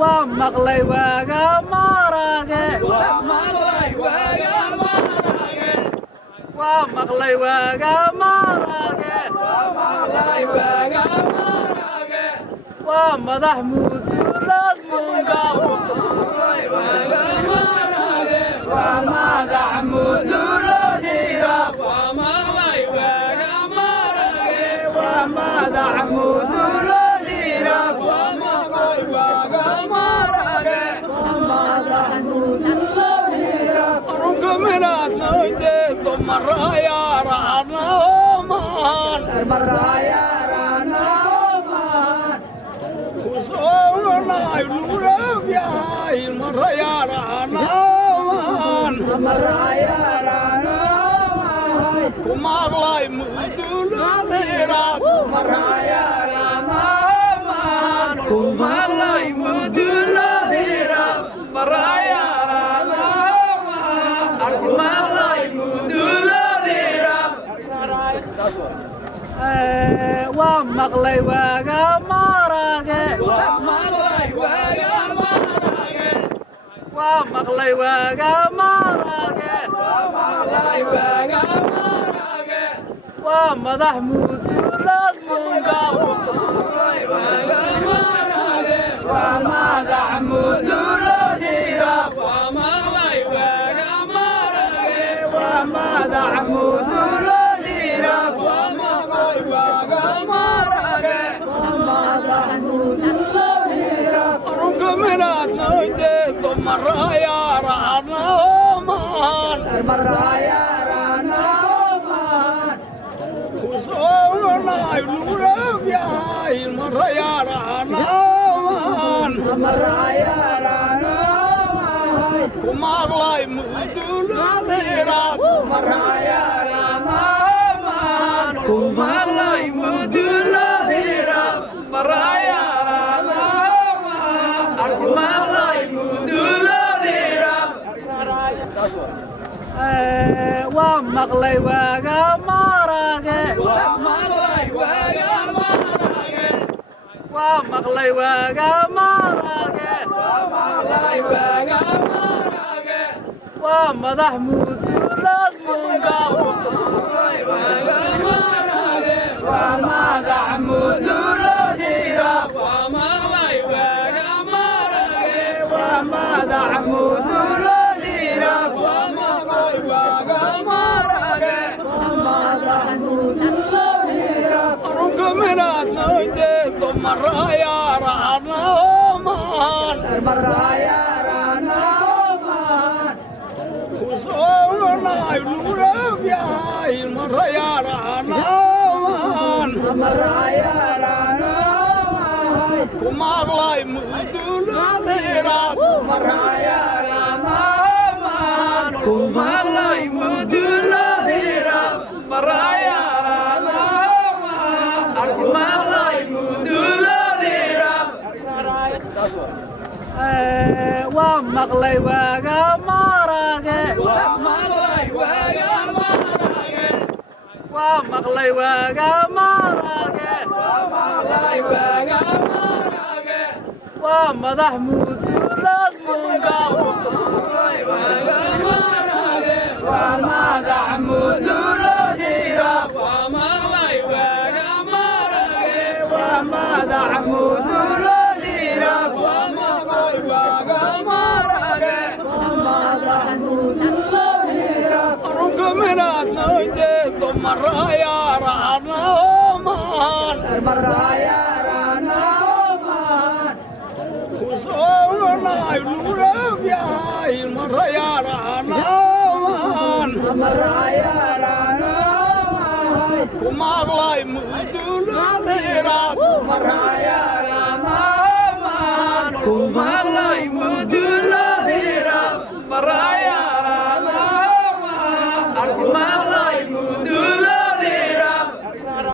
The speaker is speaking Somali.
waa maqlay waaga marage waa maqlay waaga marage waa madax mudulad munga waa madax mudulad irab waa maqlay waaga marage waa madax mudulad irab waa maqlay waaga marage waa madax mudulad irab rukuminad noje tumaraya rana man maraya rana man kusona iluragya maraya rana man maraya rana man kumaglay mudulad irab maraya rana man kumaglay mudulad irab maraya rana man kumaglay mudulad irab waa maqlay waaga marage waa maqlay waaga marage waa maqlay waaga marage waa maqlay waaga marage waa madax mudulad munga waa madax mudulad irab waa maqlay waaga marage waa madax mudulad irab waa maqlay waaga marage waa madax mudulad irab rukuminad noje tumaraya rana man maraya rana man kusona iluragya maraya rana man maraya rana man kumaglay mudulad irab maraya rana man kumaglay mudulad irab maraya rana man kumaglay mudulad irab waa maqlay waaga marage waa maqlay waaga marage waa maqlay waaga marage waa maqlay waaga marage waa madax mudulad munga waa madax mudulad irab waa maqlay waaga marage waa madax mudulad irab waa maqlay waaga marage waa madax mudulad irab rukuminad noje tumaraya rana man maraya rana man kusona iluragya maraya rana man maraya rana man kumaglay mudulad irab maraya rana man kumaglay mudulad irab maraya rana man kumaglay mudulad irab waa maqlay waaga marage waa maqlay waaga marage waa maqlay waaga marage waa maqlay waaga marage waa madax mudulad munga waa madax mudulad irab waa maqlay waaga marage waa madax mudulad irab waa maqlay waaga marage waa madax mudulad irab rukuminad noje tumaraya rana man maraya rana man kusona iluragya maraya rana man maraya rana man kumaglay mudulad irab maraya rana man kumaglay mudulad irab maraya